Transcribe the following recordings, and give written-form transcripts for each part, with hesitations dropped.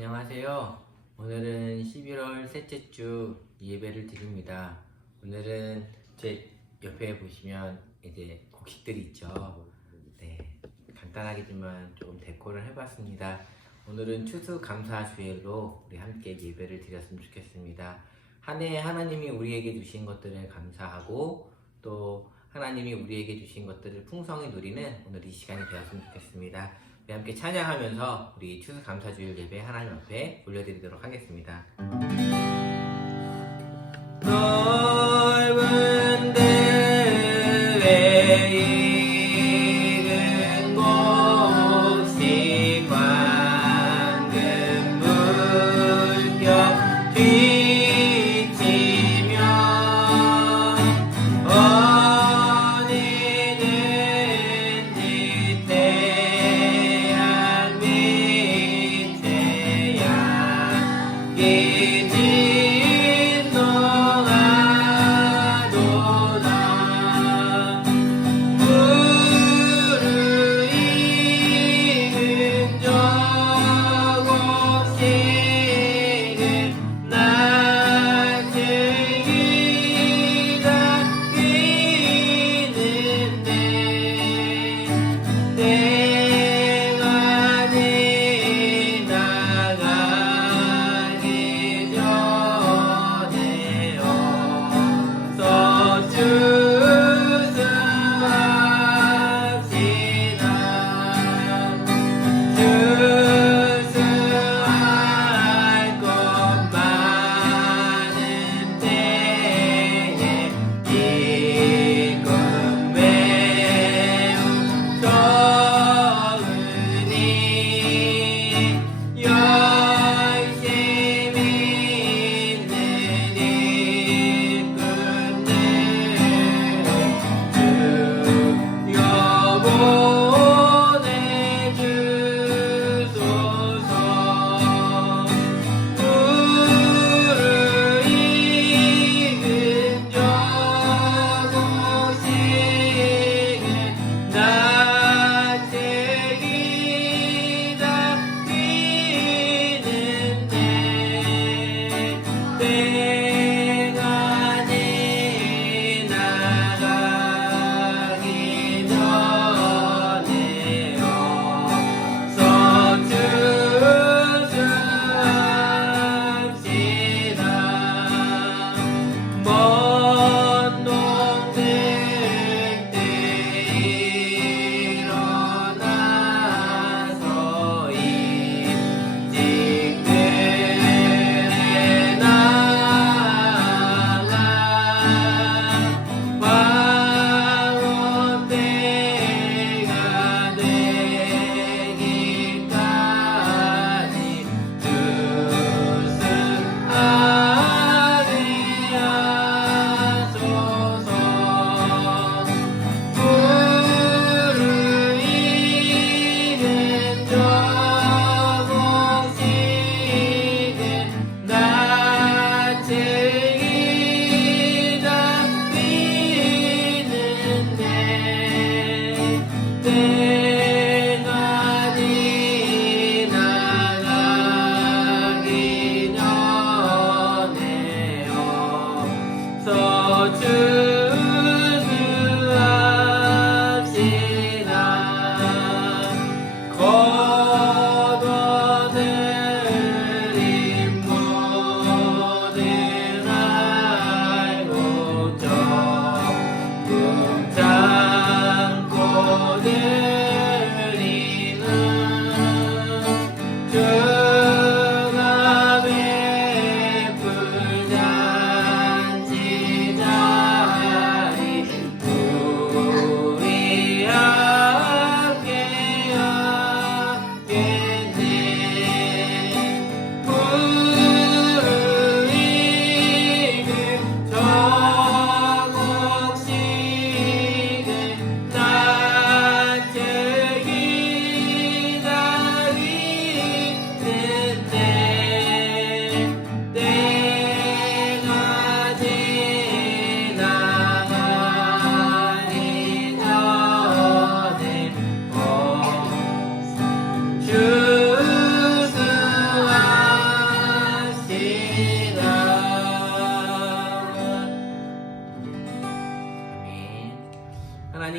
안녕하세요. 오늘은 11월 셋째 주 예배를 드립니다. 오늘은 제 옆에 보시면 이제 곡식들이 있죠. 네, 간단하겠지만 조금 데코를 해봤습니다. 오늘은 추수감사주일로 우리 함께 예배를 드렸으면 좋겠습니다. 한 해 하나님이 우리에게 주신 것들을 감사하고 또 하나님이 우리에게 주신 것들을 풍성히 누리는 오늘 이 시간이 되었으면 좋겠습니다. 우리 함께 찬양하면서 우리 추수감사주일 예배 하나님 앞에 올려드리도록 하겠습니다. 넓은 들에 익은 곡식 황금 물결 뒤치며 어디든지 태양 밑에 양기 진동하도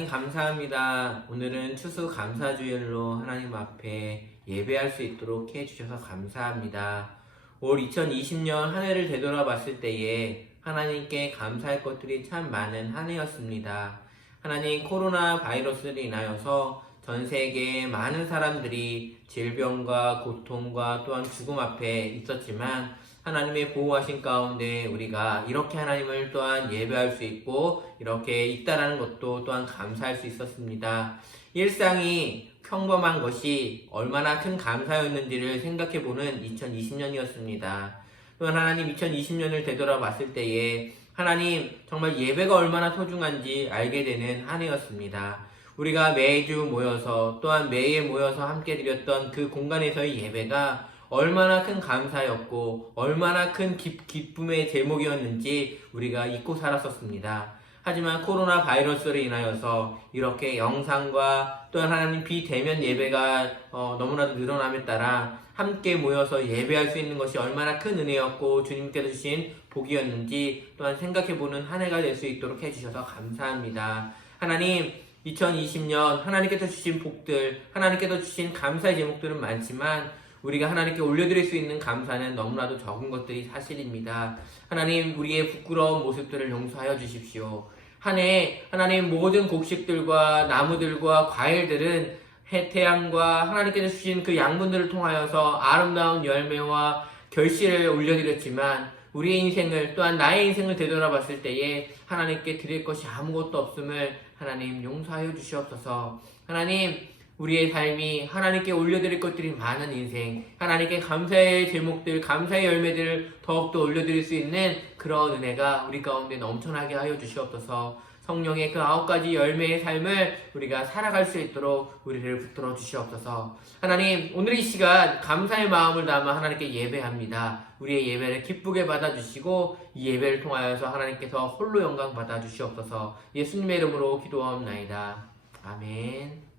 감사합니다. 오늘은 추수감사주일로 하나님 앞에 예배할 수 있도록 해주셔서 감사합니다. 올 2020년 한 해를 되돌아봤을 때에 하나님께 감사할 것들이 참 많은 한 해였습니다. 하나님, 코로나 바이러스로 인하여서 전 세계의 많은 사람들이 질병과 고통과 또한 죽음 앞에 있었지만 하나님의 보호하신 가운데 우리가 이렇게 하나님을 또한 예배할 수 있고 이렇게 있다라는 것도 또한 감사할 수 있었습니다. 일상이 평범한 것이 얼마나 큰 감사였는지를 생각해보는 2020년이었습니다. 또한 하나님, 2020년을 되돌아봤을 때에 하나님, 정말 예배가 얼마나 소중한지 알게 되는 한 해였습니다. 우리가 매주 모여서 또한 매일 모여서 함께 드렸던 그 공간에서의 예배가 얼마나 큰 감사였고 얼마나 큰 기쁨의 제목이었는지 우리가 잊고 살았었습니다. 하지만 코로나 바이러스로 인하여서 이렇게 영상과 또한 하나님 비대면 예배가 너무나도 늘어남에 따라 함께 모여서 예배할 수 있는 것이 얼마나 큰 은혜였고 주님께서 주신 복이었는지 또한 생각해보는 한 해가 될 수 있도록 해주셔서 감사합니다. 하나님, 2020년 하나님께서 주신 복들, 하나님께서 주신 감사의 제목들은 많지만 우리가 하나님께 올려드릴 수 있는 감사는 너무나도 적은 것들이 사실입니다. 하나님, 우리의 부끄러운 모습들을 용서하여 주십시오. 한 해 하나님, 모든 곡식들과 나무들과 과일들은 태양과 하나님께서 주신 그 양분들을 통하여서 아름다운 열매와 결실을 올려드렸지만 우리의 인생을, 또한 나의 인생을 되돌아봤을 때에 하나님께 드릴 것이 아무것도 없음을 하나님 용서하여 주시옵소서. 하나님, 우리의 삶이 하나님께 올려드릴 것들이 많은 인생, 하나님께 감사의 제목들, 감사의 열매들을 더욱더 올려드릴 수 있는 그런 은혜가 우리 가운데 넘쳐나게 하여 주시옵소서. 성령의 그 9가지 열매의 삶을 우리가 살아갈 수 있도록 우리를 붙들어 주시옵소서. 하나님, 오늘 이 시간 감사의 마음을 담아 하나님께 예배합니다. 우리의 예배를 기쁘게 받아주시고 이 예배를 통하여서 하나님께서 홀로 영광 받아주시옵소서. 예수님의 이름으로 기도하옵나이다. 아멘.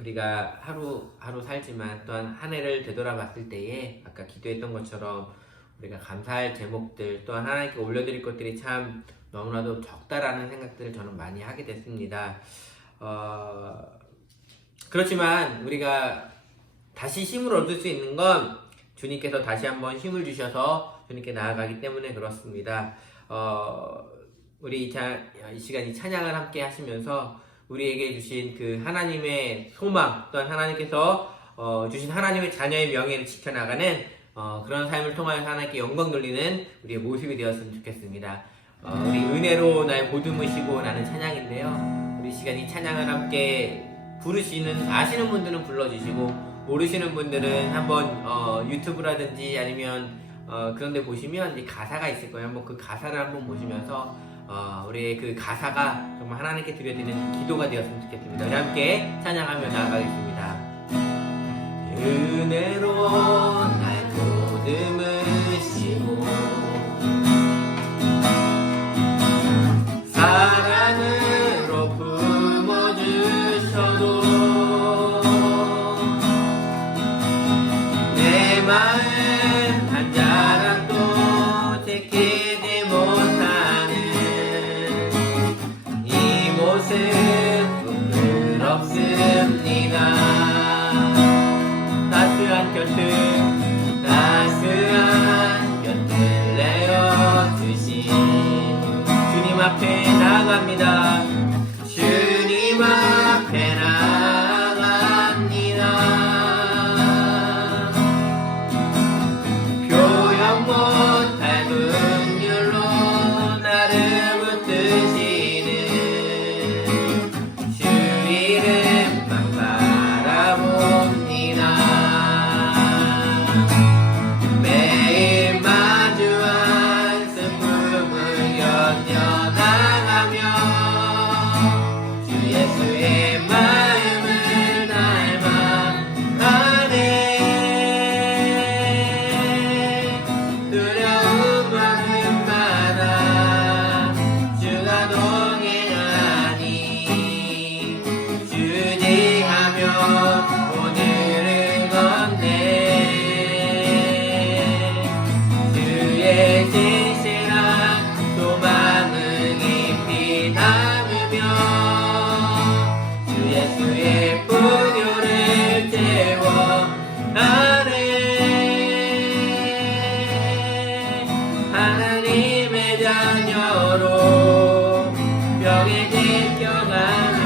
우리가 하루 살지만 또한 한 해를 되돌아봤을 때에 아까 기도했던 것처럼 우리가 감사할 제목들 또한 하나님께 올려드릴 것들이 참 너무나도 적다라는 생각들을 저는 많이 하게 됐습니다. 그렇지만 우리가 다시 힘을 얻을 수 있는 건 주님께서 다시 한번 힘을 주셔서 주님께 나아가기 때문에 그렇습니다. 우리 이 시간 찬양을 함께 하시면서 우리에게 주신 그 하나님의 소망, 또한 하나님께서 주신 하나님의 자녀의 명예를 지켜나가는 그런 삶을 통하여 하나님께 영광 돌리는 우리의 모습이 되었으면 좋겠습니다. 우리 은혜로 날 보듬으시고 라는 찬양인데요. 우리 시간 이 찬양을 함께 아시는 분들은 불러주시고 모르시는 분들은 한번 유튜브라든지 아니면 그런 데 보시면 이 가사가 있을 거예요. 한번 그 가사를 한번 보시면서 우리의 그 가사가 정말 하나님께 드려지는 기도가 되었으면 좋겠습니다. 우리 함께 찬양하며 나아가겠습니다. 은혜로 날 보듬으시고 사랑으로 품어주셔도 내 마음 한 자락도 지키지 못하는 이 모습 부끄럽습니다. 따스한 곁을 내어주신 주님 앞에 나갑니다. 주님 앞에 나갑니다. 표현 못할 긍휼로 나를 붙드시는 주 이름만 예수의 풍요를 채워가네. 하나님의 자녀로 병에 지켜가며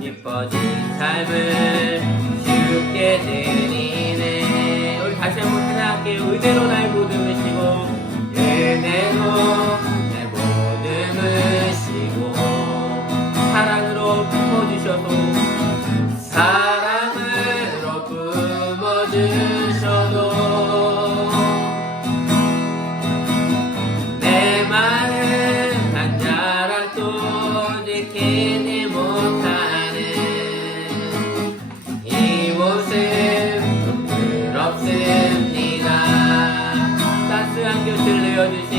기뻐진 삶을 주께 드리네. 우리 다시 한번 찬양할게요. 은혜로 날 보듬으시고 은혜로 날 보듬으시고 사랑으로 품어주셔도 사랑으로 품어주셔도 내 마음 한 자락도 지키지 못하는 이 모습 부끄럽습니다. 따스한 곁을 내어주신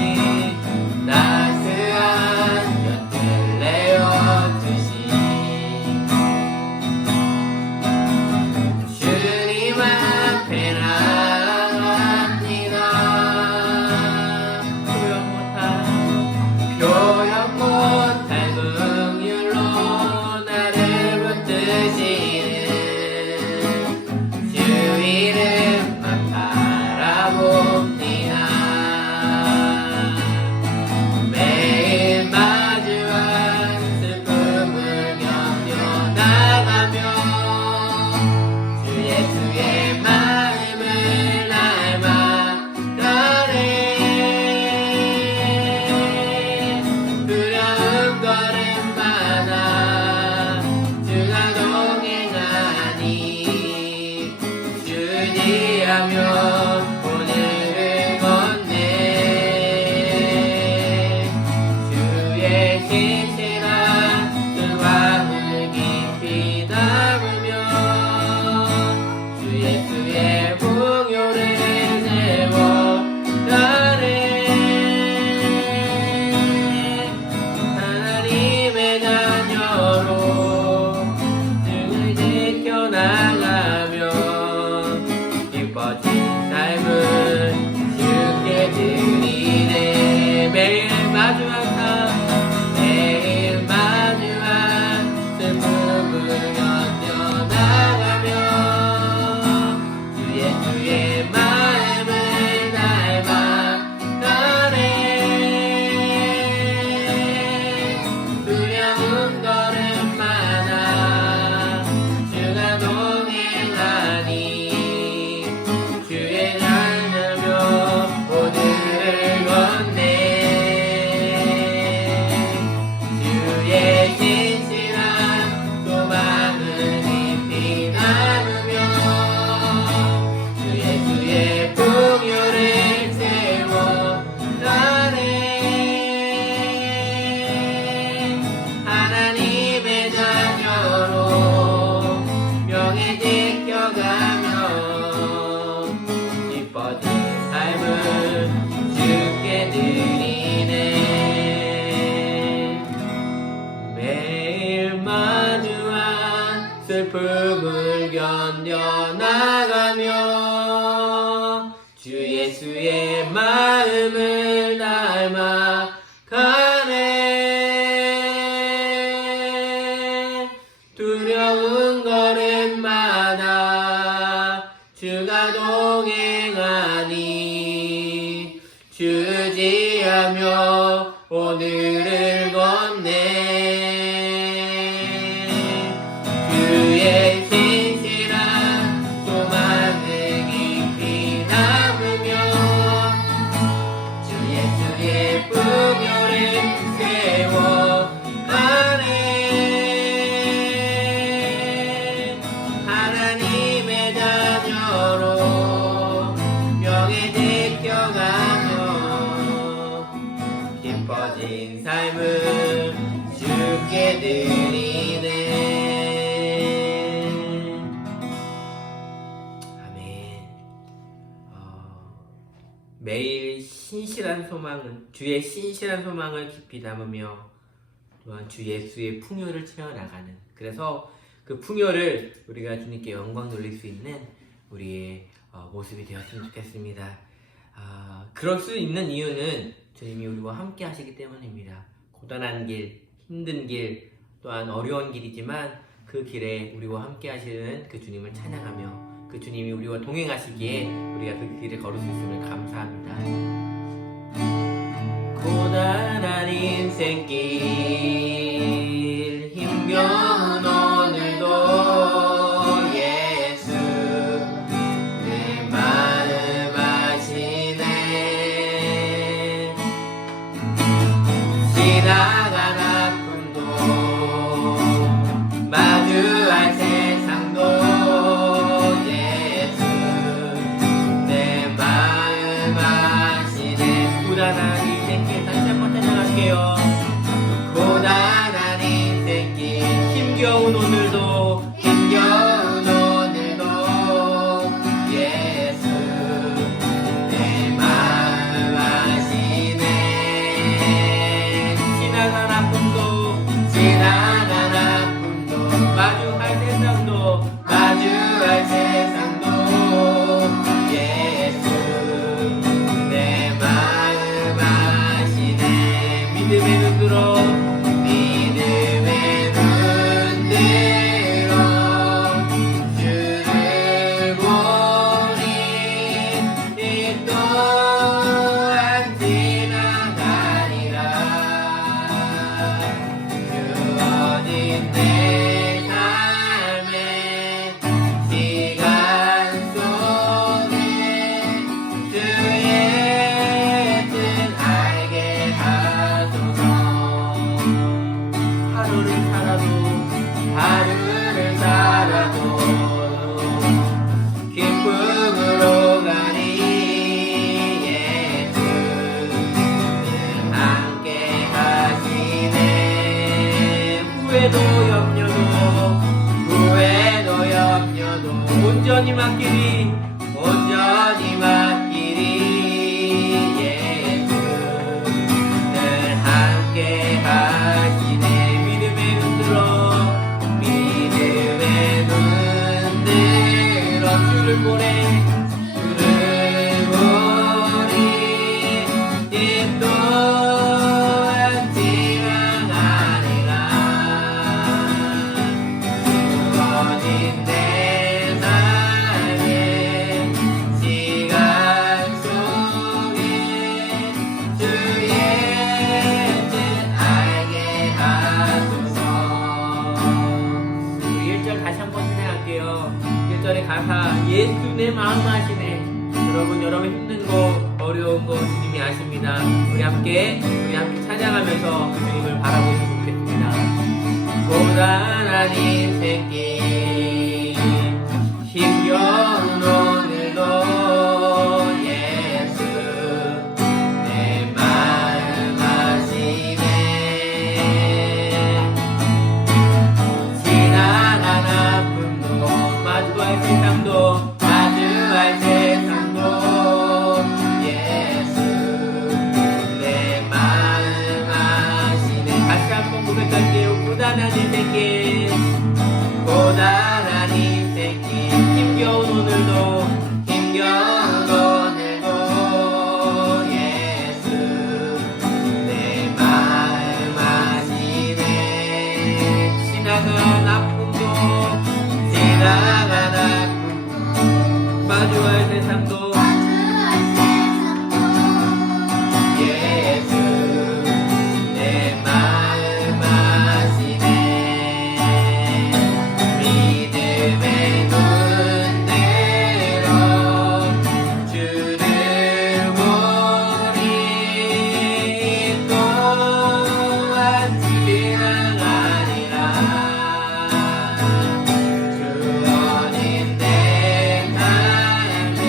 따스한 곁을 내어주신 주님 앞에 나갑니다. 표현 못할 긍휼로 나를 붙드시는 주 이름만 바라봅니다. 매일 마주한 슬픔을 견뎌나가며 주 예수의 마음을 닮아가네. 두려운 걸음마다 주가 동행하니 주지하며 오늘을 걷네. 주의 신실한 그 마음을 깊이 담으며 주 예수의 풍요를 세워가네. 하나님의 자녀로 등을 지켜나가며 기뻐진 삶을 주께 드리네. 매일 마주한 삶 매일 마주한 슬픔을 견뎌나가며 주 예수의 마음을 닮아가네. 두려운 걸음마다 주가 동행하니 주의 자녀며 오늘을 걷네. 주의 신실한 소망을 깊이 담으며 주 예수의 풍요를 채워가네. 하나님의 자녀로 명예 지켜가며 기뻐진 삶을 주께 드리네. 매일 마주한 슬픔을 견뎌나가며 주 예수의 마음을 닮아가네. 두려운 걸음마다 주가 동행하니 주지하며 오늘을 걷네. 주의 신실한 소망을 깊이 담으며 주 예수의 풍요를 세워가네. 하나님의 자녀로 명예 지켜가며 기뻐진 삶을 주께 드리네. 아멘. 매일 신실한 소망은 주의 신실한 소망을 깊이 담으며 또한 주 예수의 풍요를 채워나가는, 그래서 그 풍요를 우리가 주님께 영광 돌릴 수 있는 우리의 모습이 되었으면 좋겠습니다. 그럴 수 있는 이유는 주님이 우리와 함께 하시기 때문입니다. 고단한 길, 힘든 길, 또한 어려운 길이지만 그 길에 우리와 함께 하시는 그 주님을 찬양하며 그 주님이 우리와 동행하시기에 우리가 그 길을 걸을 수 있음을 감사합니다. 고단한 인생길 힘겨운 오늘도 예수 내 마음 아시네. 지나간 아픔도 마주할 세상도 예수 내 마음 아시네. 고단한 인생길 다시 한번 찬양할게요. 고단한 인생길 힘겨운 오늘도 예수 내 마음 아시네. 지나간 아픔도 마주할 세상도 예수 내 마음 아시네. 믿음의 눈으로 주를 보니 이 또한 지나가리라. 주어진 내 삶의 시간 속에 주의 뜻 알게 하소서. 하루를 살아도 기쁨으로 가니 예수는 함께 하시네. 후회도 염려도 온전히 맡기리 예수는 함께 하시네. 믿음의 눈들어 주를 보내 이 또한 지나가리라. 주어진 내 삶의 시간 속에 주의 뜻 알게 하소서. 우리 1절 다시 한번 찬양할게요. 1절의 가사 예수 내 마음 아시네. 여러분 힘든 거 어려운 거 주님이 아십니다. 우리 함께 찬양하면서 그 주님을 바라보시면 좋겠습니다. 고단한 인생길 힘겨운 오늘도 예수 내 마음 아시네. 지나간 아픔도 마주할 세상도 예수 내 마음 아시네. 다시 한번 고백할게요. 고단한 인생길 힘겨운 오늘도 예수 내 마음 아시네. 지나간 아픔도 마주할 세상도 예수 내 마음 아시네. 믿음의 눈대로 주를 보니 또한 지나가리라. 주어진 내 삶의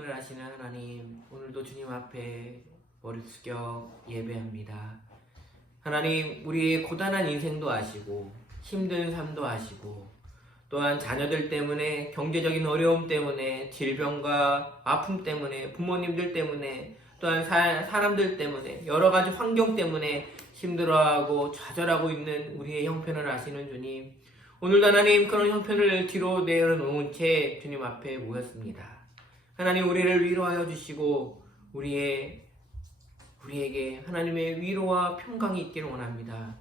형편을 아시는 하나님, 오늘도 주님 앞에 머리 숙여 예배합니다. 하나님, 우리의 고단한 인생도 아시고 힘든 삶도 아시고 또한 자녀들 때문에, 경제적인 어려움 때문에, 질병과 아픔 때문에, 부모님들 때문에, 또한 사람들 때문에, 여러 가지 환경 때문에 힘들어하고 좌절하고 있는 우리의 형편을 아시는 주님, 오늘도 하나님 그런 형편을 뒤로 내려놓은 채 주님 앞에 모였습니다. 하나님, 우리를 위로하여 주시고 우리에게 하나님의 위로와 평강이 있기를 원합니다.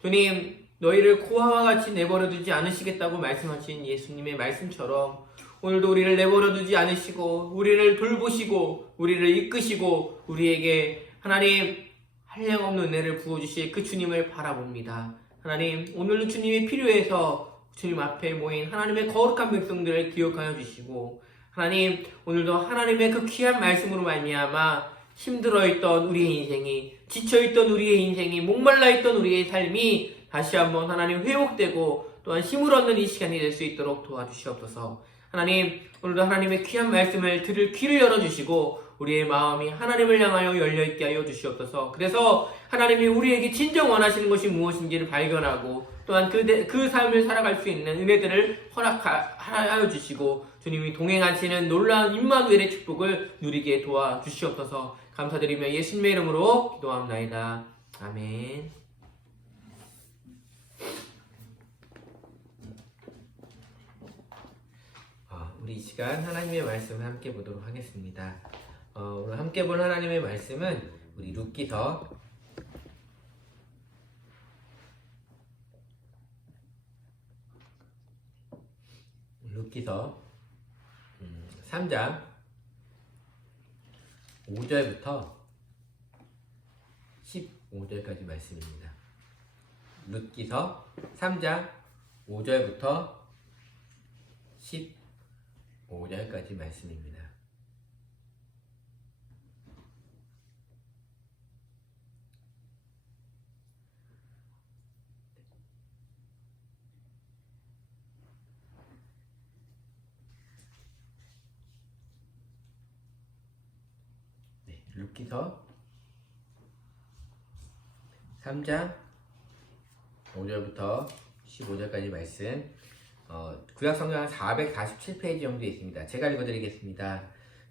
주님, 너희를 고아와 같이 내버려 두지 않으시겠다고 말씀하신 예수님의 말씀처럼 오늘도 우리를 내버려 두지 않으시고 우리를 돌보시고 우리를 이끄시고 우리에게 하나님 한량없는 은혜를 부어주실 그 주님을 바라봅니다. 하나님, 오늘도 주님이 필요해서 주님 앞에 모인 하나님의 거룩한 백성들을 기억하여 주시고, 하나님, 오늘도 하나님의 그 귀한 말씀으로 말미암아 힘들어있던 우리의 인생이, 지쳐있던 우리의 인생이, 목말라있던 우리의 삶이 다시 한번 하나님 회복되고 또한 힘을 얻는 이 시간이 될 수 있도록 도와주시옵소서. 하나님, 오늘도 하나님의 귀한 말씀을 들을 귀를 열어주시고 우리의 마음이 하나님을 향하여 열려있게 하여 주시옵소서. 그래서 하나님이 우리에게 진정 원하시는 것이 무엇인지를 발견하고 또한 그 삶을 살아갈 수 있는 은혜들을 허락하여 주시고 주님이 동행하시는 놀라운 임마누엘의 축복을 누리게 도와주시옵소서. 감사드리며 예수님의 이름으로 기도합나이다. 아멘. 우리 이 시간 하나님의 말씀을 함께 보도록 하겠습니다. 오늘 함께 볼 하나님의 말씀은 우리 룻기서 3장 5절부터 15절까지 말씀입니다. 룻기서 3장 5절부터 15절까지 말씀입니다. 룻기서 3장 5절부터 15절까지 말씀, 구약성경 한 447페이지 정도 있습니다. 제가 읽어드리겠습니다.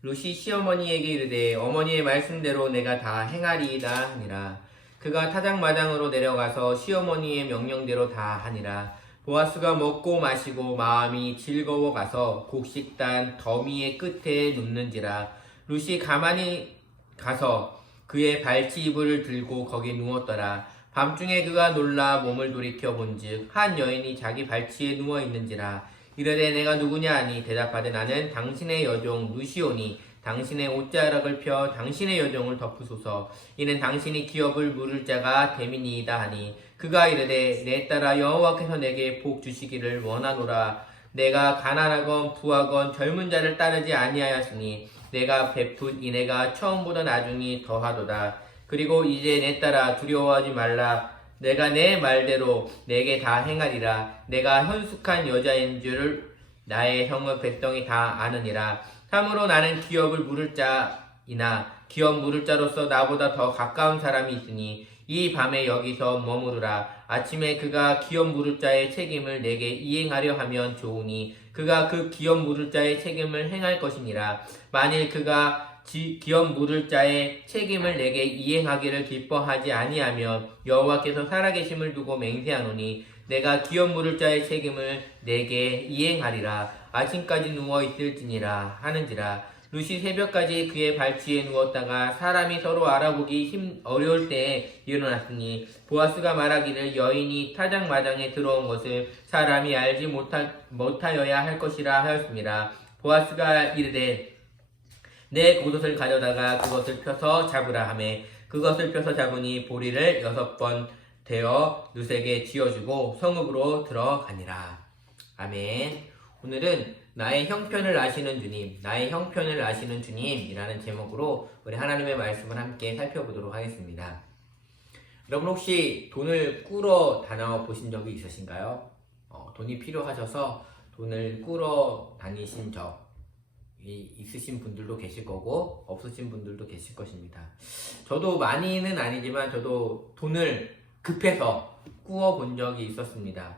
룻이 시어머니에게 이르되 어머니의 말씀대로 내가 다 행하리이다 하니라. 그가 타작마당으로 내려가서 시어머니의 명령대로 다 하니라. 보아스가 먹고 마시고 마음이 즐거워 가서 곡식단 더미의 끝에 눕는지라. 룻이 가만히 가서 그의 발치이불을 들고 거기 누웠더라. 밤중에 그가 놀라 몸을 돌이켜 본즉 한 여인이 자기 발치에 누워 있는지라. 이르되 내가 누구냐 하니 대답하되 나는 당신의 여종 룻이오니 당신의 옷자락을 펴 당신의 여종을 덮으소서. 이는 당신이 기업을 물을 자가 됨이니이다 하니 그가 이르되 내 딸아 여호와께서 내게 복 주시기를 원하노라. 내가 가난하건 부하건 젊은 자를 따르지 아니하였으니 내가 베푼 인애가 처음보다 나중이 더하도다. 그리고 이제 내 딸아 두려워하지 말라. 내가 내 말대로 내게 다 행하리라. 내가 현숙한 여자인 줄을 나의 형의 백성이 다 아느니라. 참으로 나는 기업을 물을 자이나 기업 물을 자로서 나보다 더 가까운 사람이 있으니 이 밤에 여기서 머무르라. 아침에 그가 기업 물을 자의 책임을 내게 이행하려 하면 좋으니 그가 그 기업 물을 자의 책임을 행할 것이니라. 만일 그가 기업 물을 자의 책임을 내게 이행하기를 기뻐하지 아니하며 여호와께서 살아계심을 두고 맹세하노니 내가 기업 물을 자의 책임을 내게 이행하리라. 아침까지 누워 있을지니라 하는지라. 룻이 새벽까지 그의 발치에 누웠다가 사람이 서로 알아보기 어려울 때에 일어났으니 보아스가 말하기를 여인이 타작마당에 들어온 것을 사람이 알지 못하여야 할 것이라 하였습니다. 보아스가 이르되 내 겉옷을 가져다가 그것을 펴서 잡으라 하매 그것을 펴서 잡으니 보리를 6번 대어 룻에게 지어주고 성읍으로 들어가니라. 아멘. 오늘은 나의 형편을 아시는 주님, 나의 형편을 아시는 주님이라는 제목으로 우리 하나님의 말씀을 함께 살펴보도록 하겠습니다. 여러분 혹시 돈을 꾸러 다녀 보신 적이 있으신가요? 돈이 필요하셔서 돈을 꾸러 다니신 적 있으신 분들도 계실 거고 없으신 분들도 계실 것입니다. 저도 많이는 아니지만 저도 돈을 급해서 꾸어 본 적이 있었습니다.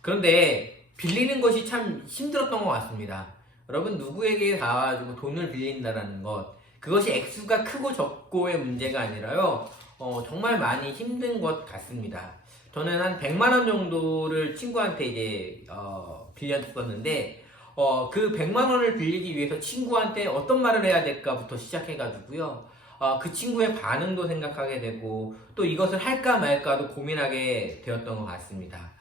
그런데 빌리는 것이 참 힘들었던 것 같습니다. 여러분, 누구에게 가가지고 돈을 빌린다는 것, 그것이 액수가 크고 적고의 문제가 아니라요, 정말 많이 힘든 것 같습니다. 저는 한 100만 원 정도를 친구한테 이제 빌렸었는데, 그 100만 원을 빌리기 위해서 친구한테 어떤 말을 해야 될까부터 시작해가지고요, 그 친구의 반응도 생각하게 되고 또 이것을 할까 말까도 고민하게 되었던 것 같습니다.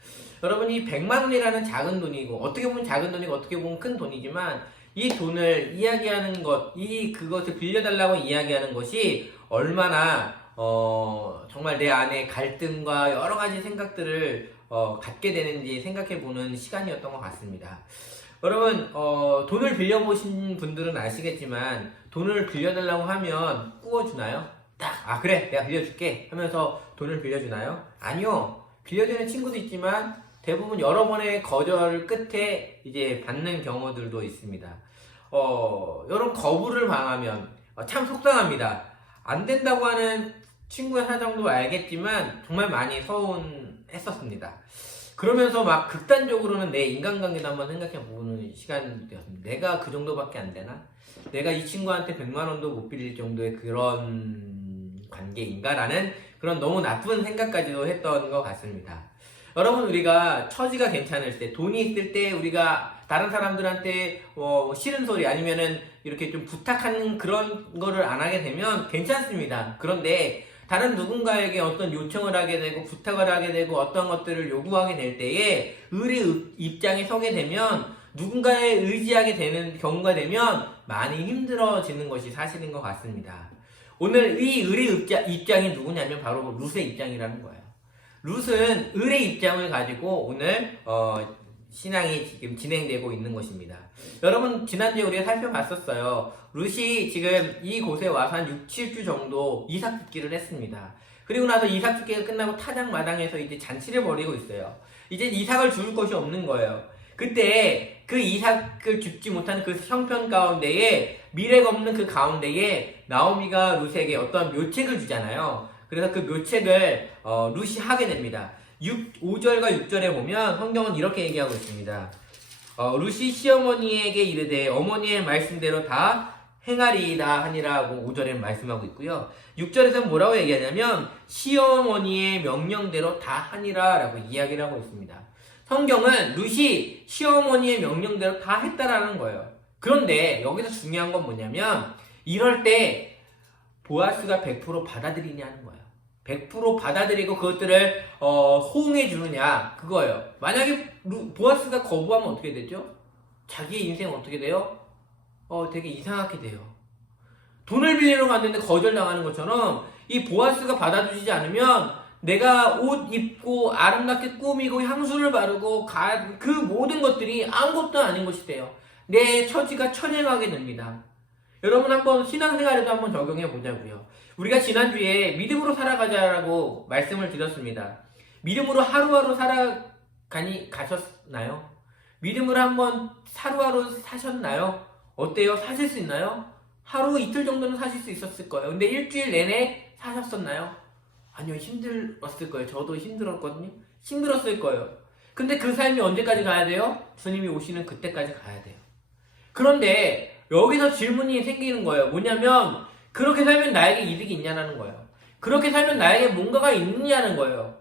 여러분, 이 100만 원이라는 작은 돈이고, 어떻게 보면 작은 돈이고 어떻게 보면 큰 돈이지만, 이 돈을 이야기하는 것, 그것을 빌려달라고 이야기하는 것이 얼마나 정말 내 안에 갈등과 여러 가지 생각들을 갖게 되는지 생각해보는 시간이었던 것 같습니다. 여러분, 돈을 빌려보신 분들은 아시겠지만, 돈을 빌려달라고 하면 꾸어주나요? 그래, 내가 빌려줄게 하면서 돈을 빌려주나요? 아니요. 빌려주는 친구도 있지만 대부분 여러 번의 거절 끝에 이제 받는 경우들도 있습니다. 여러분, 거부를 당하면 참 속상합니다. 안 된다고 하는 친구의 사정도 알겠지만 정말 많이 서운했었습니다. 그러면서 막 극단적으로는 내 인간관계도 한번 생각해보는 시간이 되었습니다. 내가 그 정도밖에 안 되나? 내가 이 친구한테 100만 원도 못 빌릴 정도의 그런 관계인가라는 그런 너무 나쁜 생각까지도 했던 것 같습니다. 여러분, 우리가 처지가 괜찮을 때, 돈이 있을 때 우리가 다른 사람들한테 싫은 소리 아니면은 이렇게 좀 부탁하는 그런 거를 안 하게 되면 괜찮습니다. 그런데 다른 누군가에게 어떤 요청을 하게 되고 부탁을 하게 되고 어떤 것들을 요구하게 될 때에 을의 입장에 서게 되면, 누군가에 의지하게 되는 경우가 되면 많이 힘들어지는 것이 사실인 것 같습니다. 오늘 이 을의 입장이 누구냐면 바로 룻의 입장이라는 거예요. 룻은 을의 입장을 가지고 오늘 신앙이 지금 진행되고 있는 것입니다. 여러분, 지난주에 우리가 살펴봤었어요. 룻이 지금 이곳에 와서 한 6, 7주 정도 이삭 죽기를 했습니다. 그리고 나서 이삭 죽기가 끝나고 타작마당에서 이제 잔치를 벌이고 있어요. 이제 이삭을 죽을 것이 없는 거예요. 그때 그 이삭을 죽지 못한 그 형편 가운데에, 미래가 없는 그 가운데에 나오미가 룻에게 어떤 묘책을 주잖아요. 그래서 그 묘책을 룻이 하게 됩니다. 5절과 6절에 보면 성경은 이렇게 얘기하고 있습니다. 룻이 시어머니에게 이르되 어머니의 말씀대로 다 행하리이다 하니라고 5절에 말씀하고 있고요. 6절에서 뭐라고 얘기하냐면 시어머니의 명령대로 다 하니라 라고 이야기를 하고 있습니다. 성경은 룻이 시어머니의 명령대로 다 했다라는 거예요. 그런데 여기서 중요한 건 뭐냐면, 이럴 때 보아스가 100% 받아들이냐는 거예요. 100% 받아들이고 그것들을 호응해 주느냐, 그거예요. 만약에 보아스가 거부하면 어떻게 되죠? 자기의 인생은 어떻게 돼요? 되게 이상하게 돼요. 돈을 빌리러 갔는데 거절당하는 것처럼 이 보아스가 받아주지 않으면 내가 옷 입고 아름답게 꾸미고 향수를 바르고 그 모든 것들이 아무것도 아닌 것이 돼요. 내 처지가 처량하게 됩니다. 여러분, 한번 신앙생활에도 한번 적용해 보자고요. 우리가 지난주에 믿음으로 살아가자라고 말씀을 드렸습니다. 믿음으로 하루하루 가셨나요? 믿음으로 한번 하루하루 사셨나요? 어때요? 사실 수 있나요? 하루 이틀 정도는 사실 수 있었을 거예요. 근데 일주일 내내 사셨었나요? 아니요, 힘들었을 거예요. 저도 힘들었거든요. 힘들었을 거예요. 근데 그 삶이 언제까지 가야 돼요? 주님이 오시는 그때까지 가야 돼요. 그런데 여기서 질문이 생기는 거예요. 뭐냐면, 그렇게 살면 나에게 이득이 있냐는 거예요. 그렇게 살면 나에게 뭔가가 있느냐는 거예요.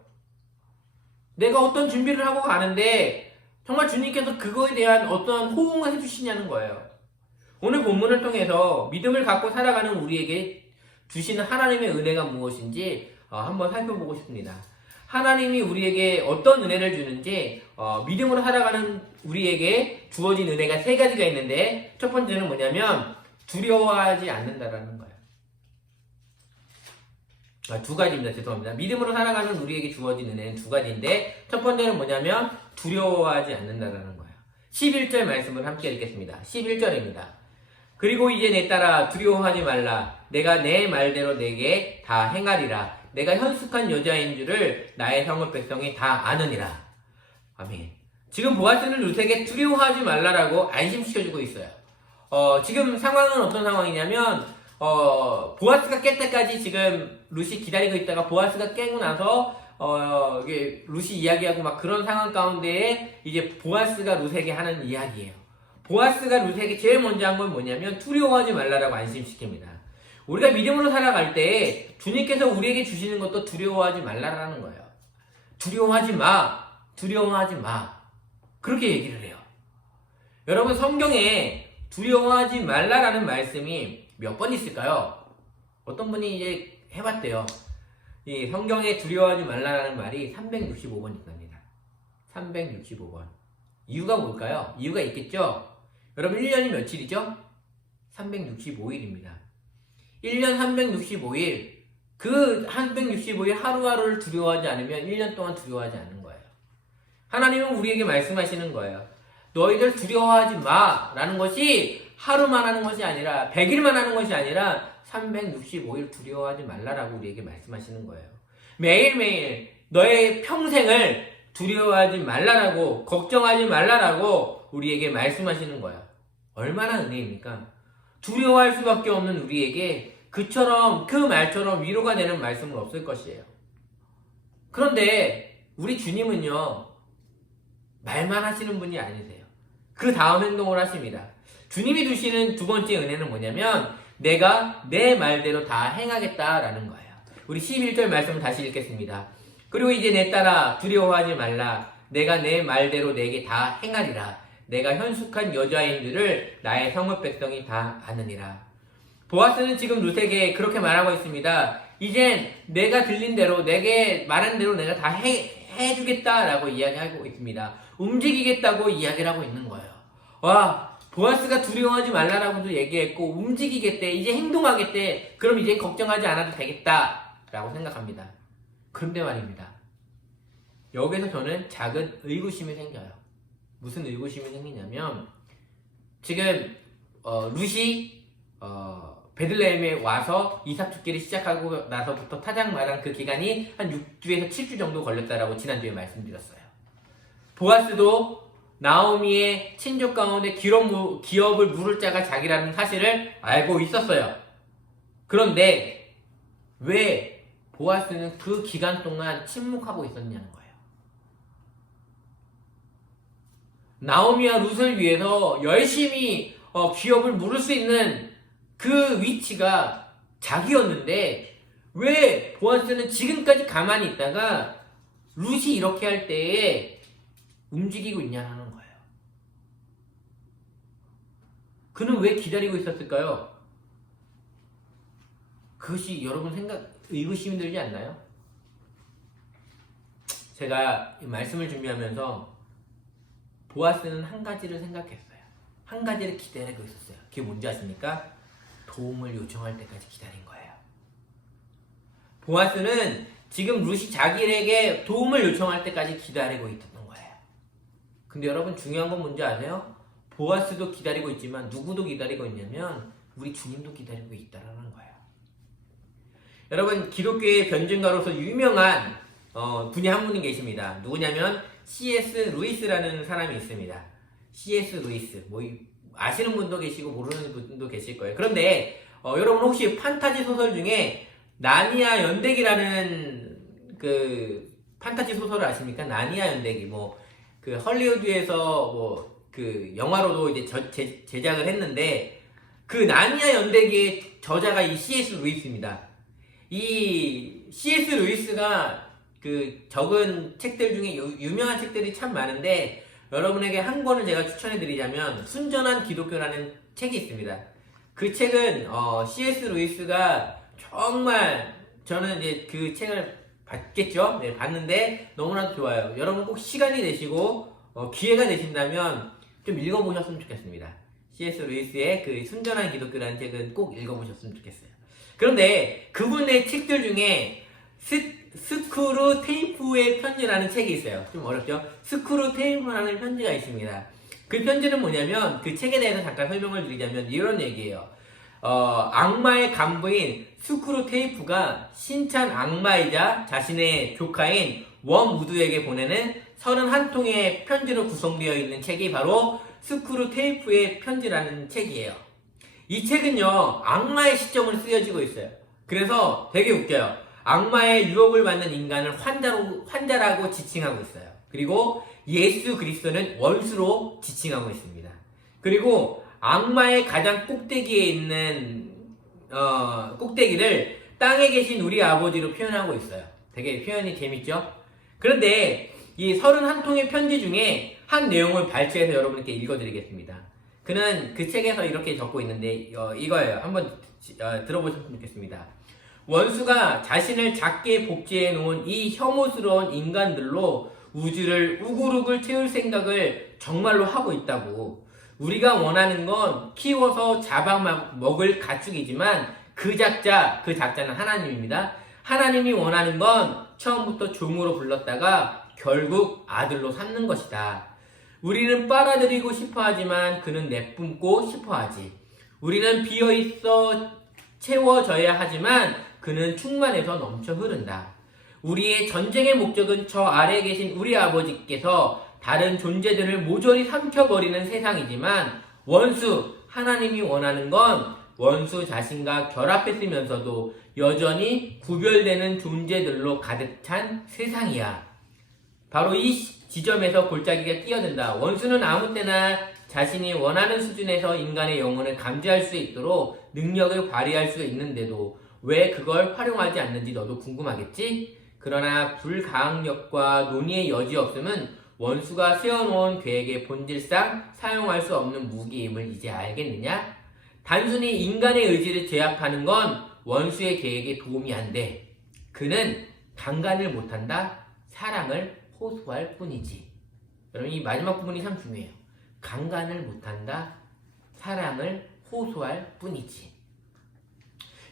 내가 어떤 준비를 하고 가는데 정말 주님께서 그거에 대한 어떤 호응을 해주시냐는 거예요. 오늘 본문을 통해서 믿음을 갖고 살아가는 우리에게 주시는 하나님의 은혜가 무엇인지 한번 살펴보고 싶습니다. 하나님이 우리에게 어떤 은혜를 주는지, 믿음으로 살아가는 우리에게 주어진 은혜가 3가지가 있는데, 첫 번째는 뭐냐면 두려워하지 않는다라는 거예요. 2가지입니다. 죄송합니다. 믿음으로 살아가는 우리에게 주어진 은혜는 2가지인데, 첫 번째는 뭐냐면 두려워하지 않는다라는 거예요. 11절 말씀을 함께 읽겠습니다. 11절입니다. 그리고 이제 내 딸아 두려워하지 말라. 내가 내 말대로 내게 다 행하리라. 내가 현숙한 여자인 줄을 나의 성읍 백성이 다 아느니라. 아멘. 지금 보아스는 룻에게 두려워하지 말라라고 안심시켜주고 있어요. 지금 상황은 어떤 상황이냐면 보아스가 깰 때까지 지금 룻이 기다리고 있다가 보아스가 깨고 나서 이게 룻이 이야기하고 막 그런 상황 가운데에 이제 보아스가 룻에게 하는 이야기예요. 보아스가 룻에게 제일 먼저 한 건 뭐냐면 두려워하지 말라라고 안심시킵니다. 우리가 믿음으로 살아갈 때 주님께서 우리에게 주시는 것도 두려워하지 말라라는 거예요. 두려워하지 마. 두려워하지 마. 그렇게 얘기를 해요. 여러분 성경에 두려워하지 말라라는 말씀이 몇 번 있을까요? 어떤 분이 이제 해봤대요. 이 성경에 두려워하지 말라라는 말이 365번 있답니다. 365번. 이유가 뭘까요? 이유가 있겠죠? 여러분 1년이 며칠이죠? 365일입니다. 1년 365일 그 365일 하루하루를 두려워하지 않으면 1년 동안 두려워하지 않는 거예요. 하나님은 우리에게 말씀하시는 거예요. 너희들 두려워하지 마 라는 것이 하루만 하는 것이 아니라 100일만 하는 것이 아니라 365일 두려워하지 말라라고 우리에게 말씀하시는 거예요. 매일매일 너의 평생을 두려워하지 말라라고 걱정하지 말라라고 우리에게 말씀하시는 거예요. 얼마나 은혜입니까? 두려워할 수밖에 없는 우리에게 그처럼 그 말처럼 위로가 되는 말씀은 없을 것이에요. 그런데 우리 주님은요 말만 하시는 분이 아니세요. 그 다음 행동을 하십니다. 주님이 주시는 두 번째 은혜는 뭐냐면 내가 내 말대로 다 행하겠다라는 거예요. 우리 11절 말씀을 다시 읽겠습니다. 그리고 이제 내 딸아 두려워하지 말라. 내가 내 말대로 내게 다 행하리라. 내가 현숙한 여자인들을 나의 성읍 백성이 다 아느니라. 보아스는 지금 룻에게 그렇게 말하고 있습니다. 이젠 내가 들린 대로 내게 말한 대로 내가 다 해주겠다라고 이야기하고 있습니다. 움직이겠다고 이야기를 하고 있는 거예요. 와, 보아스가 두려워하지 말라라고도 얘기했고 움직이겠대, 이제 행동하겠대, 그럼 이제 걱정하지 않아도 되겠다라고 생각합니다. 그런데 말입니다. 여기서 저는 작은 의구심이 생겨요. 무슨 의구심이 생기냐면 지금 룻이 베들레헴에 와서 이삭 죽기를 시작하고 나서부터 타작마당 그 기간이 한 6주에서 7주 정도 걸렸다라고 지난주에 말씀드렸어요. 보아스도 나오미의 친족 가운데 기업을 물을 자가 자기라는 사실을 알고 있었어요. 그런데 왜 보아스는 그 기간 동안 침묵하고 있었냐는 거예요. 나오미와 룻을 위해서 열심히 기업을 물을 수 있는 그 위치가 자기였는데 왜 보아스는 지금까지 가만히 있다가 룻이 이렇게 할 때에 움직이고 있냐는 거예요. 그는 왜 기다리고 있었을까요? 그것이 여러분 의구심이 들지 않나요? 제가 이 말씀을 준비하면서 보아스는 한 가지를 생각했어요. 한 가지를 기다리고 있었어요. 그게 뭔지 아십니까? 도움을 요청할 때까지 기다린 거예요. 보아스는 지금 룻이 자기에게 도움을 요청할 때까지 기다리고 있었던 거예요. 근데 여러분 중요한 건 뭔지 아세요? 보아스도 기다리고 있지만 누구도 기다리고 있냐면 우리 주님도 기다리고 있다는 거예요. 여러분 기독교의 변증가로서 유명한 분이 한 분이 계십니다. 누구냐면 C.S. 루이스라는 사람이 있습니다. C.S. 루이스 아시는 분도 계시고 모르는 분도 계실 거예요. 그런데 여러분 혹시 판타지 소설 중에 나니아 연대기라는 그 판타지 소설을 아십니까? 나니아 연대기 그 헐리우드에서 그 영화로도 이제 제작을 했는데 그 나니아 연대기의 저자가 이 C.S. 루이스입니다. 이 C.S. 루이스가 그 적은 책들 중에 유명한 책들이 참 많은데 여러분에게 한 권을 제가 추천해드리자면 순전한 기독교라는 책이 있습니다. 그 책은 C.S. 루이스가 정말 저는 이제 그 책을 봤겠죠? 네, 봤는데 너무나도 좋아요. 여러분 꼭 시간이 되시고 기회가 되신다면 좀 읽어보셨으면 좋겠습니다. C.S. 루이스의 그 순전한 기독교라는 책은 꼭 읽어보셨으면 좋겠어요. 그런데 그분의 책들 중에 스크루 테이프의 편지라는 책이 있어요. 좀 어렵죠? 스크루 테이프라는 편지가 있습니다. 그 편지는 뭐냐면 그 책에 대해서 잠깐 설명을 드리자면 이런 얘기예요. 악마의 간부인 스크루 테이프가 신찬 악마이자 자신의 조카인 웜우드에게 보내는 31통의 편지로 구성되어 있는 책이 바로 스크루 테이프의 편지라는 책이에요. 이 책은요, 악마의 시점으로 쓰여지고 있어요. 그래서 되게 웃겨요. 악마의 유혹을 받는 인간을 환자라고 지칭하고 있어요. 그리고 예수 그리스도는 원수로 지칭하고 있습니다. 그리고 악마의 가장 꼭대기에 있는 꼭대기를 땅에 계신 우리 아버지로 표현하고 있어요. 되게 표현이 재밌죠? 그런데 이 31통의 편지 중에 한 내용을 발췌해서 여러분께 읽어드리겠습니다. 그는 그 책에서 이렇게 적고 있는데 이거예요. 한번 들어보셨으면 좋겠습니다. 원수가 자신을 작게 복제해 놓은 이 혐오스러운 인간들로 우주를 우글우글 채울 생각을 정말로 하고 있다고. 우리가 원하는 건 키워서 잡아먹을 가축이지만 그 작자는 하나님입니다. 하나님이 원하는 건 처음부터 종으로 불렀다가 결국 아들로 삼는 것이다. 우리는 빨아들이고 싶어하지만 그는 내뿜고 싶어하지. 우리는 비어있어 채워져야 하지만 그는 충만해서 넘쳐 흐른다. 우리의 전쟁의 목적은 저 아래에 계신 우리 아버지께서 다른 존재들을 모조리 삼켜버리는 세상이지만 원수, 하나님이 원하는 건 원수 자신과 결합했으면서도 여전히 구별되는 존재들로 가득 찬 세상이야. 바로 이 지점에서 골짜기가 끼어든다. 원수는 아무 때나 자신이 원하는 수준에서 인간의 영혼을 감지할 수 있도록 능력을 발휘할 수 있는데도 왜 그걸 활용하지 않는지 너도 궁금하겠지? 그러나 불가항력과 논의의 여지 없음은 원수가 세워놓은 계획의 본질상 사용할 수 없는 무기임을 이제 알겠느냐? 단순히 인간의 의지를 제압하는 건 원수의 계획에 도움이 안 돼. 그는 강간을 못한다. 사랑을 호소할 뿐이지. 여러분, 이 마지막 부분이 참 중요해요. 강간을 못한다. 사랑을 호소할 뿐이지.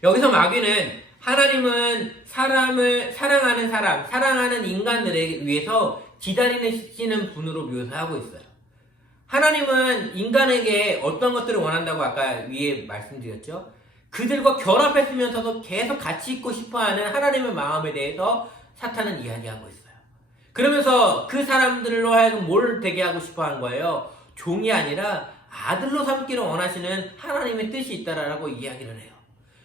여기서 마귀는 하나님은 사람을 사랑하는 사랑하는 인간들에 위해서 기다리시는 분으로 묘사하고 있어요. 하나님은 인간에게 어떤 것들을 원한다고 아까 위에 말씀드렸죠? 그들과 결합했으면서도 계속 같이 있고 싶어하는 하나님의 마음에 대해서 사탄은 이야기하고 있어요. 그러면서 그 사람들로 하여금 뭘 되게 하고 싶어하는 거예요? 종이 아니라 아들로 삼기를 원하시는 하나님의 뜻이 있다라고 이야기를 해요.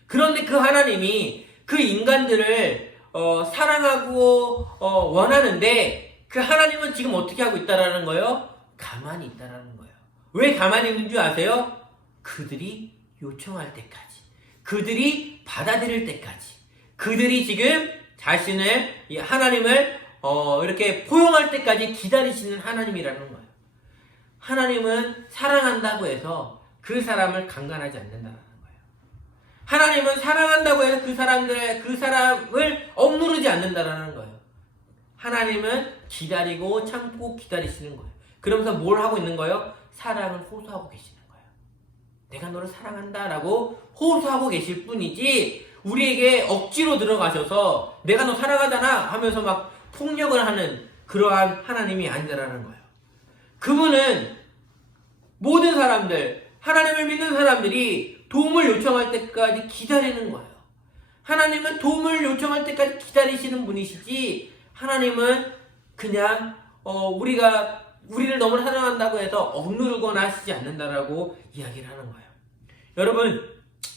그런데 그 하나님이 그 인간들을 사랑하고 원하는데 그 하나님은 지금 어떻게 하고 있다라는 거예요? 가만히 있다라는 거예요. 왜 가만히 있는 줄 아세요? 그들이 요청할 때까지, 그들이 받아들일 때까지, 그들이 지금 자신을 하나님을 이렇게 포용할 때까지 기다리시는 하나님이라는 거예요. 하나님은 사랑한다고 해서 그 사람을 강간하지 않는다는 거예요. 하나님은 사랑한다고 해서 그 사람을 억누르지 않는다는 거예요. 하나님은 기다리고 참고 기다리시는 거예요. 그러면서 뭘 하고 있는 거예요? 사랑을 호소하고 계시는 거예요. 내가 너를 사랑한다라고 호소하고 계실 뿐이지 우리에게 억지로 들어가셔서 내가 너 사랑하잖아 하면서 막 폭력을 하는 그러한 하나님이 아니라는 거예요. 그분은 모든 사람들, 하나님을 믿는 사람들이 도움을 요청할 때까지 기다리는 거예요. 하나님은 도움을 요청할 때까지 기다리시는 분이시지 하나님은 그냥 우리를 너무 사랑한다고 해서 억누르거나 하시지 않는다라고 이야기를 하는 거예요. 여러분,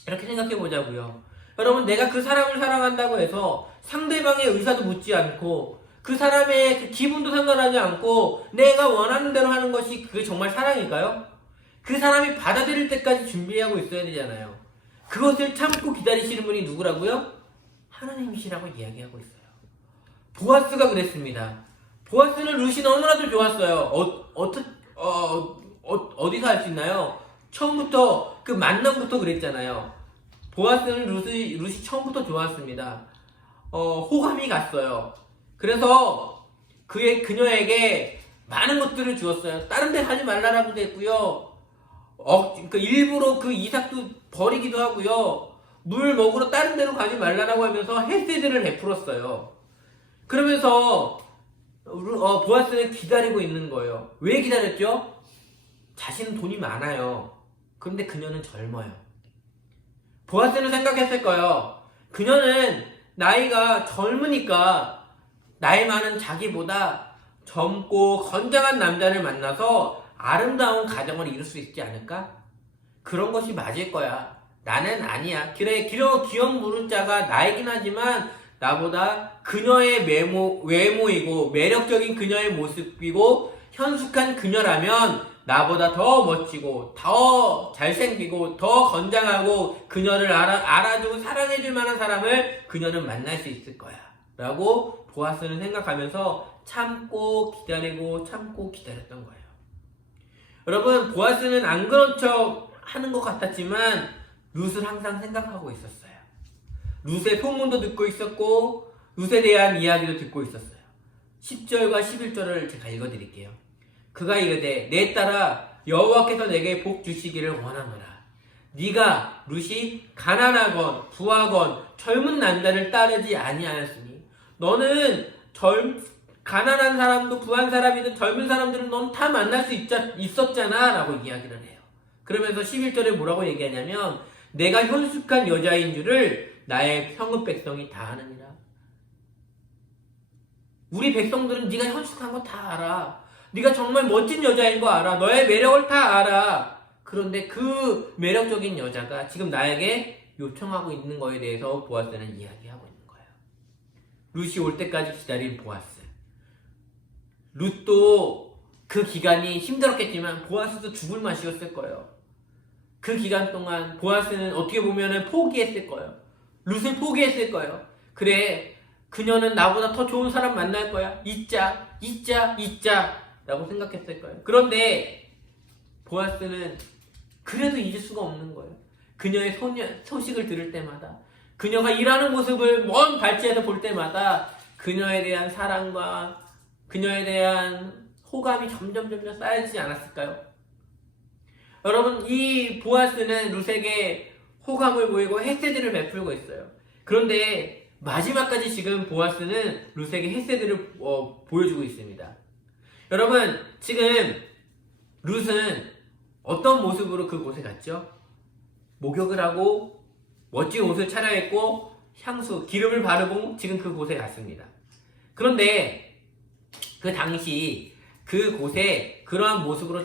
이렇게 생각해 보자고요. 여러분, 내가 그 사람을 사랑한다고 해서 상대방의 의사도 묻지 않고 그 사람의 그 기분도 상관하지 않고 내가 원하는 대로 하는 것이 그게 정말 사랑일까요? 그 사람이 받아들일 때까지 준비하고 있어야 되잖아요. 그것을 참고 기다리시는 분이 누구라고요? 하나님이시라고 이야기하고 있어요. 보아스가 그랬습니다. 보아스는 룻이 너무나도 좋았어요. 어디서 할 수 있나요? 처음부터 그 만남부터 그랬잖아요. 보아스는 룻이 처음부터 좋았습니다. 호감이 갔어요. 그래서 그녀에게 많은 것들을 주었어요. 다른 데 가지 말라라고도 했고요. 일부러 그 이삭도 버리기도 하고요. 물 먹으러 다른 데로 가지 말라라고 하면서 헬세들을 베풀었어요. 그러면서 보아스는 기다리고 있는 거예요. 왜 기다렸죠? 자신은 돈이 많아요. 그런데 그녀는 젊어요. 보아스는 생각했을 거예요. 그녀는 나이가 젊으니까 나이 많은 자기보다 젊고 건장한 남자를 만나서 아름다운 가정을 이룰 수 있지 않을까? 그런 것이 맞을 거야. 나는 아니야. 그래, 귀여운 무릇자가 나이긴 하지만 나보다 그녀의 외모이고 매력적인 그녀의 모습이고 현숙한 그녀라면 나보다 더 멋지고 더 잘생기고 더 건장하고 그녀를 알아주고 사랑해줄 만한 사람을 그녀는 만날 수 있을 거야 라고 보아스는 생각하면서 참고 기다렸던 거예요. 여러분, 보아스는 안 그런 척 하는 것 같았지만 룻을 항상 생각하고 있었어요. 룻의 소문도 듣고 있었고 룻에 대한 이야기도 듣고 있었어요. 10절과 11절을 제가 읽어드릴게요. 그가 이르되 내 딸아 여호와께서 내게 복 주시기를 원하노라. 네가 룻이 가난하건 부하건 젊은 남자를 따르지 아니하였으니 너는 가난한 사람도 부한 사람이든 젊은 사람들은 넌 다 만날 수 있었잖아 라고 이야기를 해요. 그러면서 11절에 뭐라고 얘기하냐면 내가 현숙한 여자인 줄을 나의 성읍 백성이 다 아느니라. 우리 백성들은 네가 현숙한 거 다 알아. 네가 정말 멋진 여자인 거 알아. 너의 매력을 다 알아. 그런데 그 매력적인 여자가 지금 나에게 요청하고 있는 거에 대해서 보아스는 이야기하고 있는 거예요. 룻이 올 때까지 기다린 보아스. 룻도 그 기간이 힘들었겠지만 보아스도 죽을 맛이었을 거예요. 그 기간 동안 보아스는 어떻게 보면 포기했을 거예요. 룻을 포기했을 거예요. 그래, 그녀는 나보다 더 좋은 사람 만날 거야. 잊자 라고 생각했을 거예요. 그런데 보아스는 그래도 잊을 수가 없는 거예요. 그녀의 소식을 들을 때마다, 그녀가 일하는 모습을 먼 발치에서 볼 때마다 그녀에 대한 사랑과 그녀에 대한 호감이 점점 쌓여지지 않았을까요? 여러분, 이 보아스는 룻에게 호감을 보이고 헤세드를 베풀고 있어요. 그런데 마지막까지 지금 보아스는 룻에게 헤세드를 보여주고 있습니다. 여러분, 지금 룻은 어떤 모습으로 그곳에 갔죠? 목욕을 하고 멋진 옷을 차려입고 향수, 기름을 바르고 지금 그곳에 갔습니다. 그런데 그 당시 그곳에 그러한 모습으로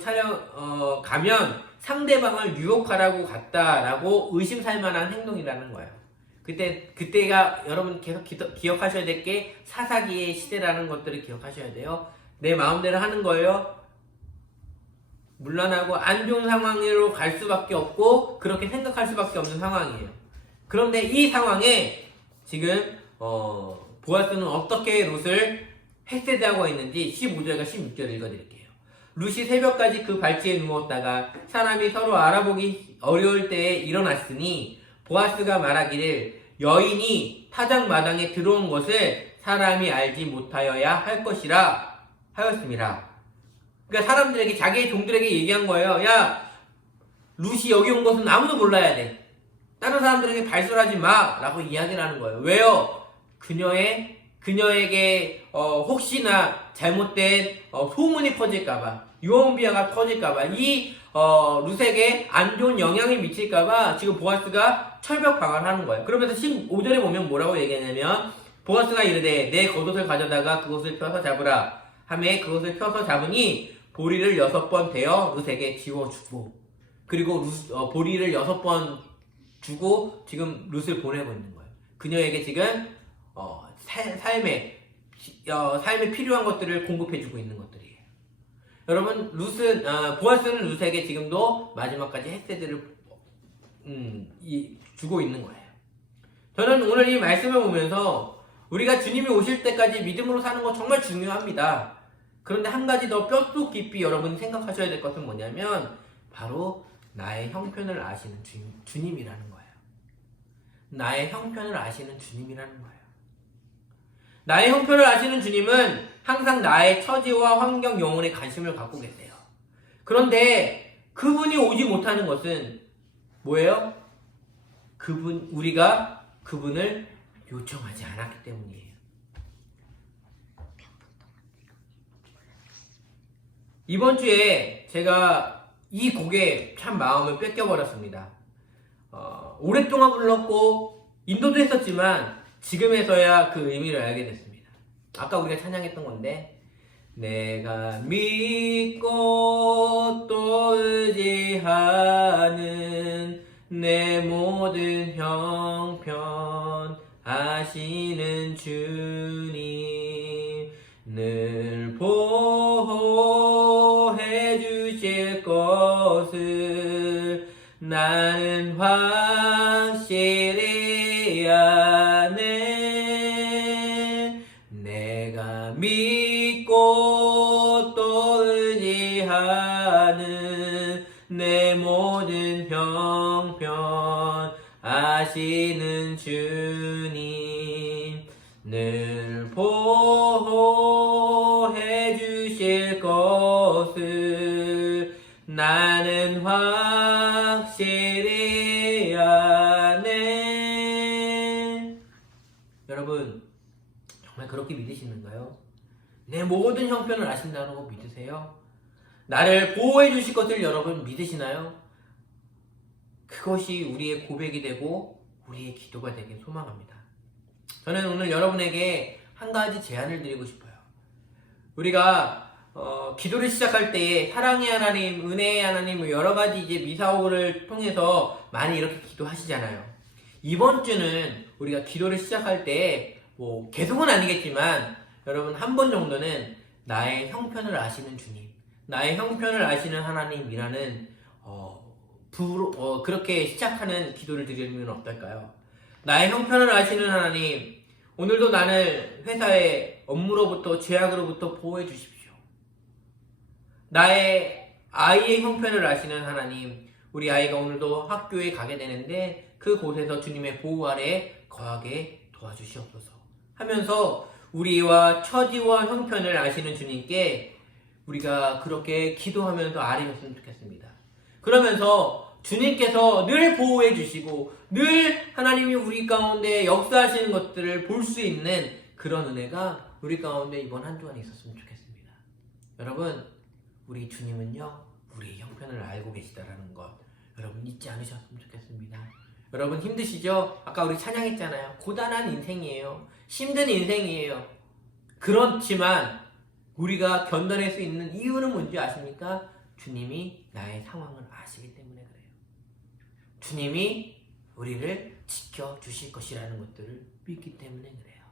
가면 상대방을 유혹하라고 갔다라고 의심살만한 행동이라는 거예요. 그때가 여러분 계속 기억하셔야 될 게 사사기의 시대라는 것들을 기억하셔야 돼요. 내 마음대로 하는 거예요. 물러나고 안 좋은 상황으로 갈 수밖에 없고 그렇게 생각할 수밖에 없는 상황이에요. 그런데 이 상황에 지금 보아스는 어떻게 룻을 헤세드하고 있는지 15절과 16절을 읽어드릴게요. 룻이 새벽까지 그 발치에 누웠다가 사람이 서로 알아보기 어려울 때에 일어났으니 보아스가 말하기를 여인이 타작 마당에 들어온 것을 사람이 알지 못하여야 할 것이라 하였습니다. 그러니까 사람들에게, 자기의 종들에게 얘기한 거예요. 야, 룻이 여기 온 것은 아무도 몰라야 돼. 다른 사람들에게 발설하지 마 라고 이야기를 하는 거예요. 왜요? 그녀에게 혹시나 잘못된 소문이 퍼질까봐, 유언비어가 퍼질까봐, 이 룻에게 안 좋은 영향이 미칠까봐 지금 보아스가 철벽 방어를 하는 거예요. 그러면서 15절에 보면 뭐라고 얘기하냐면 보아스가 이르되 내 겉옷을 가져다가 그것을 펴서 잡으라 하매 그것을 펴서 잡으니 보리를 6번 대어 룻에게 지워주고, 그리고 보리를 6번 주고 지금 룻을 보내고 있는 거예요. 그녀에게 지금 삶에 필요한 것들을 공급해주고 있는 것들이에요. 여러분, 보아스는 룻에게 지금도 마지막까지 헤세드를 주고 있는 거예요. 저는 오늘 이 말씀을 보면서 우리가 주님이 오실 때까지 믿음으로 사는 거 정말 중요합니다. 그런데 한 가지 더 뼛속 깊이 여러분이 생각하셔야 될 것은 뭐냐면 바로 나의 형편을 아시는 주님이라는 거예요. 나의 형편을 아시는 주님이라는 거예요. 나의 형편을 아시는 주님은 항상 나의 처지와 환경, 영혼에 관심을 갖고 계세요. 그런데 그분이 오지 못하는 것은 뭐예요? 우리가 그분을 요청하지 않았기 때문이에요. 이번 주에 제가 이 곡에 참 마음을 뺏겨버렸습니다. 오랫동안 불렀고 인도도 했었지만 지금에서야 그 의미를 알게 됐습니다. 아까 우리가 찬양했던 건데 내가 믿고 의지하는 내 모든 형편 아시는 주님 늘 보호해 주실 것을 나는 확실히 아네. 내가 믿고 또 의지하는 내 모든 형편 아시는 주님 늘 보호해 주실 것을 나는 확실히 아네. 여러분 정말 그렇게 믿으시는가요? 내 모든 형편을 아신다고 믿으세요? 나를 보호해 주실 것을 여러분 믿으시나요? 그것이 우리의 고백이 되고 우리의 기도가 되길 소망합니다. 저는 오늘 여러분에게 한 가지 제안을 드리고 싶어요. 우리가 기도를 시작할 때에 사랑의 하나님, 은혜의 하나님 여러 가지 이제 미사오를 통해서 많이 이렇게 기도하시잖아요. 이번 주는 우리가 기도를 시작할 때 뭐 계속은 아니겠지만 여러분 한 번 정도는 나의 형편을 아시는 주님, 나의 형편을 아시는 하나님이라는 그렇게 시작하는 기도를 드리면 어떨까요? 나의 형편을 아시는 하나님, 오늘도 나를 회사의 업무로부터 죄악으로부터 보호해 주십시오. 나의 아이의 형편을 아시는 하나님, 우리 아이가 오늘도 학교에 가게 되는데 그곳에서 주님의 보호 아래 거하게 도와주시옵소서 하면서 우리와 처지와 형편을 아시는 주님께 우리가 그렇게 기도하면서 아뢰셨으면 좋겠습니다. 그러면서 주님께서 늘 보호해 주시고 늘 하나님이 우리 가운데 역사하시는 것들을 볼 수 있는 그런 은혜가 우리 가운데 이번 한 주간에 있었으면 좋겠습니다. 여러분, 우리 주님은요 우리의 형편을 알고 계시다라는 것 여러분 잊지 않으셨으면 좋겠습니다. 여러분 힘드시죠? 아까 우리 찬양했잖아요. 고단한 인생이에요. 힘든 인생이에요. 그렇지만 우리가 견뎌낼 수 있는 이유는 뭔지 아십니까? 주님이 나의 상황을 아시기 때문에 그래요. 주님이 우리를 지켜주실 것이라는 것들을 믿기 때문에 그래요.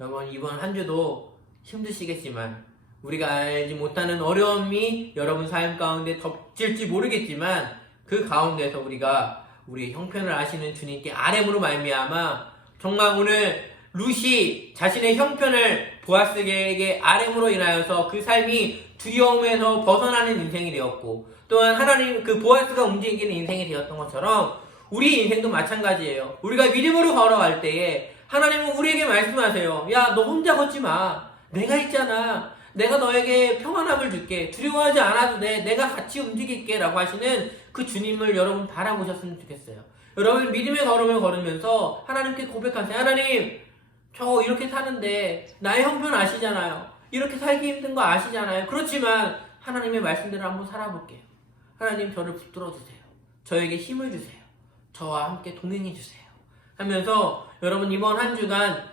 여러분 이번 한 주도 힘드시겠지만 우리가 알지 못하는 어려움이 여러분 삶 가운데 덮칠지 모르겠지만 그 가운데서 우리가 우리의 형편을 아시는 주님께 아뢰므로 말미암아 정말 오늘 룻이 자신의 형편을 보아스에게 아뢰므로 인하여서 그 삶이 두려움에서 벗어나는 인생이 되었고 또한 하나님 그 보아스가 움직이는 인생이 되었던 것처럼 우리 인생도 마찬가지예요. 우리가 믿음으로 걸어갈 때에 하나님은 우리에게 말씀하세요. 야, 너 혼자 걷지 마. 내가 있잖아. 내가 너에게 평안함을 줄게. 두려워하지 않아도 돼. 내가 같이 움직일게 라고 하시는 그 주님을 여러분 바라보셨으면 좋겠어요. 여러분 믿음의 걸음을 걸으면서 하나님께 고백하세요. 하나님 저 이렇게 사는데 나의 형편 아시잖아요. 이렇게 살기 힘든 거 아시잖아요. 그렇지만 하나님의 말씀대로 한번 살아볼게요. 하나님 저를 붙들어 주세요. 저에게 힘을 주세요. 저와 함께 동행해 주세요. 하면서 여러분 이번 한 주간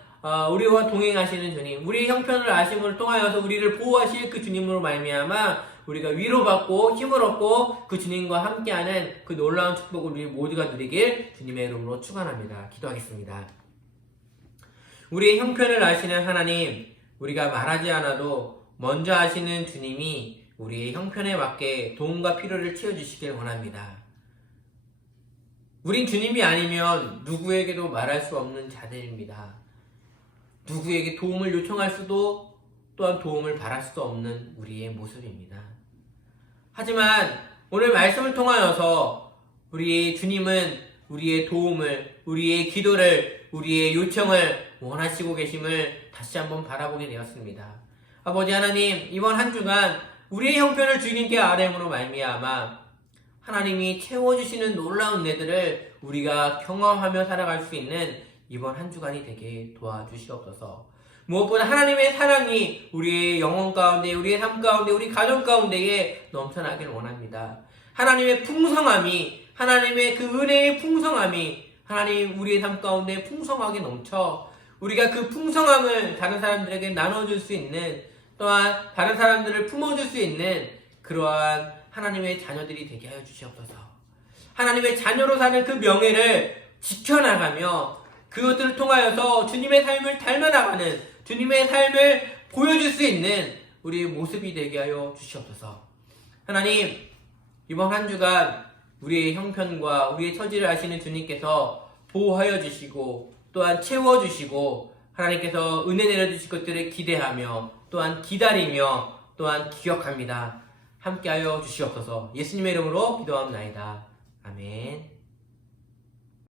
우리와 동행하시는 주님, 우리의 형편을 아심을 통하여서 우리를 보호하실 그 주님으로 말미암아 우리가 위로받고 힘을 얻고 그 주님과 함께하는 그 놀라운 축복을 우리 모두가 누리길 주님의 이름으로 축원합니다. 기도하겠습니다. 우리의 형편을 아시는 하나님, 우리가 말하지 않아도 먼저 아시는 주님이 우리의 형편에 맞게 도움과 필요를 채워주시길 원합니다. 우린 주님이 아니면 누구에게도 말할 수 없는 자들입니다. 누구에게 도움을 요청할 수도 또한 도움을 바랄 수도 없는 우리의 모습입니다. 하지만 오늘 말씀을 통하여서 우리의 주님은 우리의 도움을, 우리의 기도를, 우리의 요청을 원하시고 계심을 다시 한번 바라보게 되었습니다. 아버지 하나님, 이번 한 주간 우리의 형편을 주님께 아뢰므로 말미암아 하나님이 채워주시는 놀라운 은혜들을 우리가 경험하며 살아갈 수 있는 이번 한 주간이 되게 도와주시옵소서. 무엇보다 하나님의 사랑이 우리의 영혼 가운데, 우리의 삶 가운데, 우리 가정 가운데에 넘쳐나길 원합니다. 하나님의 풍성함이, 하나님의 그 은혜의 풍성함이 하나님 우리의 삶 가운데 풍성하게 넘쳐 우리가 그 풍성함을 다른 사람들에게 나눠줄 수 있는, 또한 다른 사람들을 품어줄 수 있는 그러한 하나님의 자녀들이 되게 하여 주시옵소서. 하나님의 자녀로 사는 그 명예를 지켜나가며 그것들을 통하여서 주님의 삶을 닮아나가는, 주님의 삶을 보여줄 수 있는 우리의 모습이 되게 하여 주시옵소서. 하나님, 이번 한 주간 우리의 형편과 우리의 처지를 아시는 주님께서 보호하여 주시고 또한 채워주시고 하나님께서 은혜 내려주실 것들을 기대하며 또한 기다리며 또한 기억합니다. 함께하여 주시옵소서. 예수님의 이름으로 기도합나이다. 아멘.